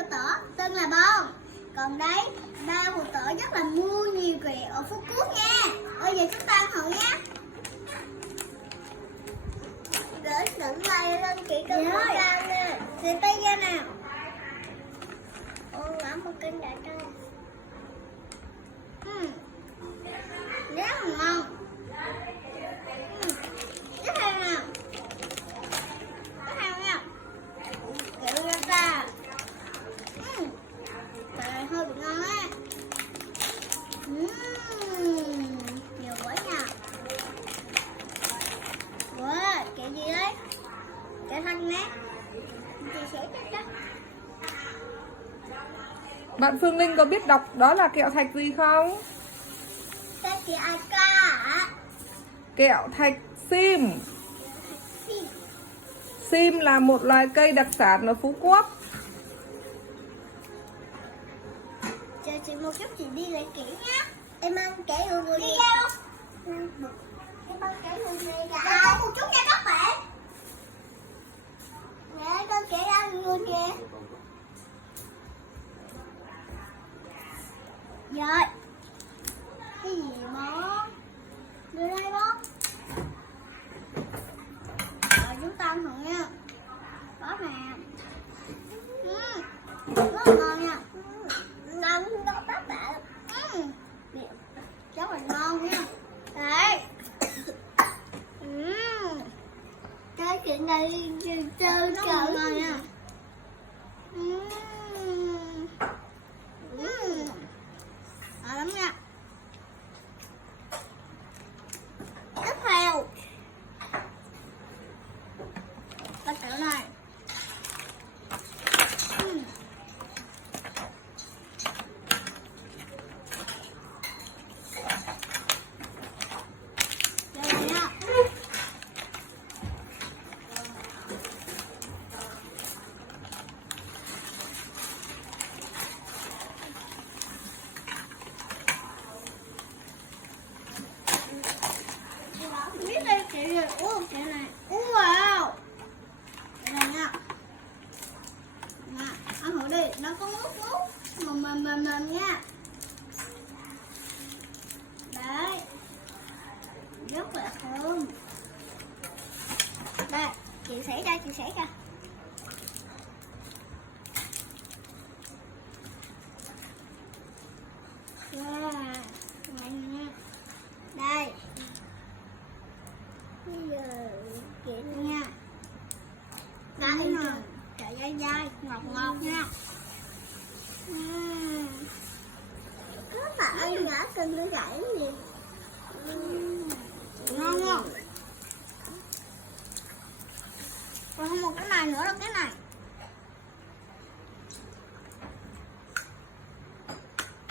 phụ tử tên là Bon. Còn đấy, ba phụ tử rất là mua nhiều kẹo ở Phú Quốc nha. Bây giờ chúng ta ăn thử nha. Gửi đựng tay lên kỹ cưng của con nè. Xịt tay ra nào. Ô, ngã một cân đã cho. Rất là ngon. Tiếp theo nào. Tiếp theo nha. Kẹo ra ta. Này hơi bị ngon á. Nhiều quá nha. Wow, kẹo gì đấy? Kẹo thanh nát. Chị sẽ chắc đó. Bạn Phương Linh có biết đọc đó là kẹo thạch gì không? Cái chị ai ca ạ? Kẹo thạch sim. Sim là một loài cây đặc sản ở Phú Quốc. Chờ chị một chút, chị đi lấy kẹo nhá. Em ăn kẹo người đi đâu? Em ăn kẹo người này cả. Chờ một chút nha các bạn. Mẹ con kẹo ăn người kìa. Rồi. Cái gì bó? Đưa đây bó. Rồi chúng ta ăn thử nha. Bó nè. Rất là ngon nha. Ngon đó các bạn. Rất là ngon nha. Đấy. Cái chuyện này chơi ngon nha. Ngon lắm nha. Tiếp theo cái kẹo này. Đây nha. Biết đây kẹo gì? Kẹo này. Wow. Đây này nha. Nè, ăn thử đi, nó có nước mềm nha. Đấy. Rất là thơm. Đây, chị sẽ ra. Wow, ngon nha. Đây. Bây giờ chuyện nha. Đây nè, chạy dai, ngọt nha. Các bạn đã cần đưa gãy gì? Ngon không? Còn một cái này nữa là cái này.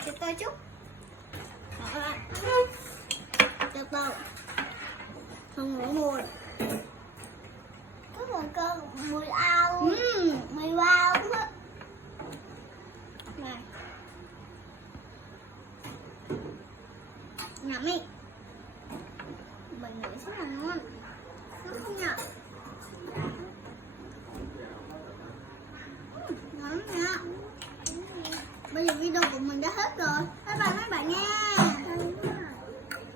Cho tôi chút. Từ từ. Không ngủ mùi. Có một cơn mùi ao. Mùi ao á. Này. Ngậm đi. Mình nghĩ rất là ngon.